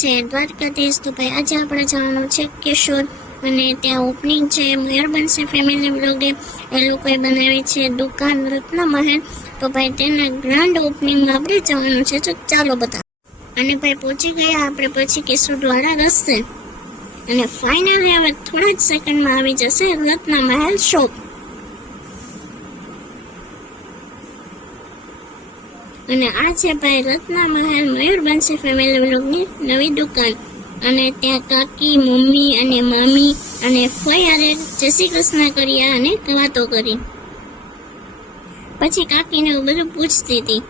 જય દ્વારકાધીશ। તો ભાઈ આજે આપણે જવાનું છે કેશોદ અને ત્યાં ઓપનિંગ છે મયુર બંસી ફેમિલી બ્લોગે એ લોકોએ બનાવી છે દુકાન રત્નમહેલ। તો ભાઈ તેના ગ્રાન્ડ ઓપનિંગમાં આપણે જવાનું છે, તો ચાલો બધા। અને ભાઈ પહોંચી ગયા આપણે પછી કેશોદ વાળા રસ્તે અને ફાઇનલી હવે થોડા જ સેકન્ડમાં આવી જશે રત્નમહેલ શોપ। અને આ છે ભાઈ રત્નમહેલ મયુર બંસી ફેમિલી બ્લોગની નવી દુકાન। અને ત્યાં કાકી, મમ્મી અને મામી અને ફઈ હારે જય શ્રી કૃષ્ણ કર્યા અને વાતો કરી। પછી કાકીને બધું પૂછતી હતી।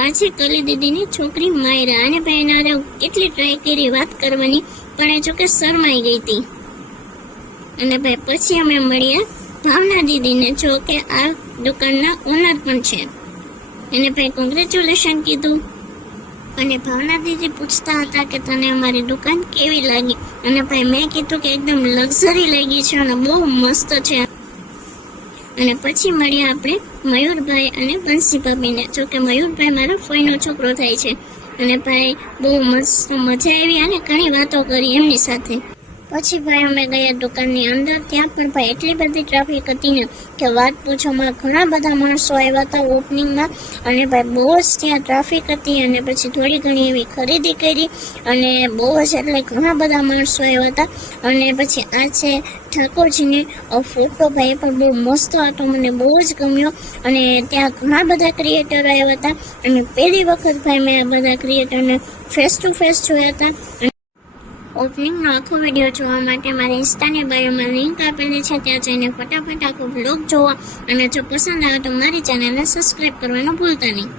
આ છે કલી દીદીની છોકરી માયરા। અને ભાઈ એના કેટલી ટ્રાય કરી વાત કરવાની, પણ એ જોકે શરમાઈ ગઈ હતી। અને ભાઈ પછી અમે મળ્યા ભાવના દીદીને, જો કે આ દુકાનના ઓનર પણ છે। એને ભાઈ કોંગ્રેચ્યુલેશન કીધું। અને ભાવના દીદી પૂછતા હતા કે તને અમારી દુકાન કેવી લાગી? અને ભાઈ મેં કીધું કે એકદમ લક્ઝરી લાગી છે અને બહુ મસ્ત છે। અને પછી મળ્યા આપણે મયુરભાઈ અને બંસી ભાભીને, જો કે મયુરભાઈ મારા ફઈનો છોકરો થાય છે। અને ભાઈ બહુ મસ્ત મજા આવી અને ઘણી વાતો કરી એમની સાથે। પછી ભાઈ અમે ગયા દુકાનની અંદર, ત્યાં પણ ભાઈ એટલી બધી ટ્રાફિક હતી ને કે વાત પૂછોમાં। ઘણા બધા માણસો આવ્યા હતા ઓપનિંગમાં અને ભાઈ બહુ જ ત્યાં ટ્રાફિક હતી। અને પછી થોડી ઘણી એવી ખરીદી કરી અને બહુ જ એટલે ઘણા બધા માણસો આવ્યા હતા। અને પછી આ છે ઠાકોરજીની ફોટો, ભાઈ પણ બહુ મસ્ત હતો, મને બહુ જ ગમ્યો। અને ત્યાં ઘણા બધા ક્રિએટર આવ્યા હતા અને પહેલી વખત ભાઈ મેં આ બધા ક્રિએટરને ફેસ ટુ ફેસ જોયા હતા। ઓપનિંગનો આખો વિડીયો જોવા માટે મારી ઇન્સ્ટાની બાયોમાં લિંક આપેલી છે, ત્યાં જઈને ફટાફટ આખો બ્લોગ જોવો। અને જો પસંદ આવે તો મારી ચેનલને સબસ્ક્રાઈબ કરવાનું ભૂલતા નહીં।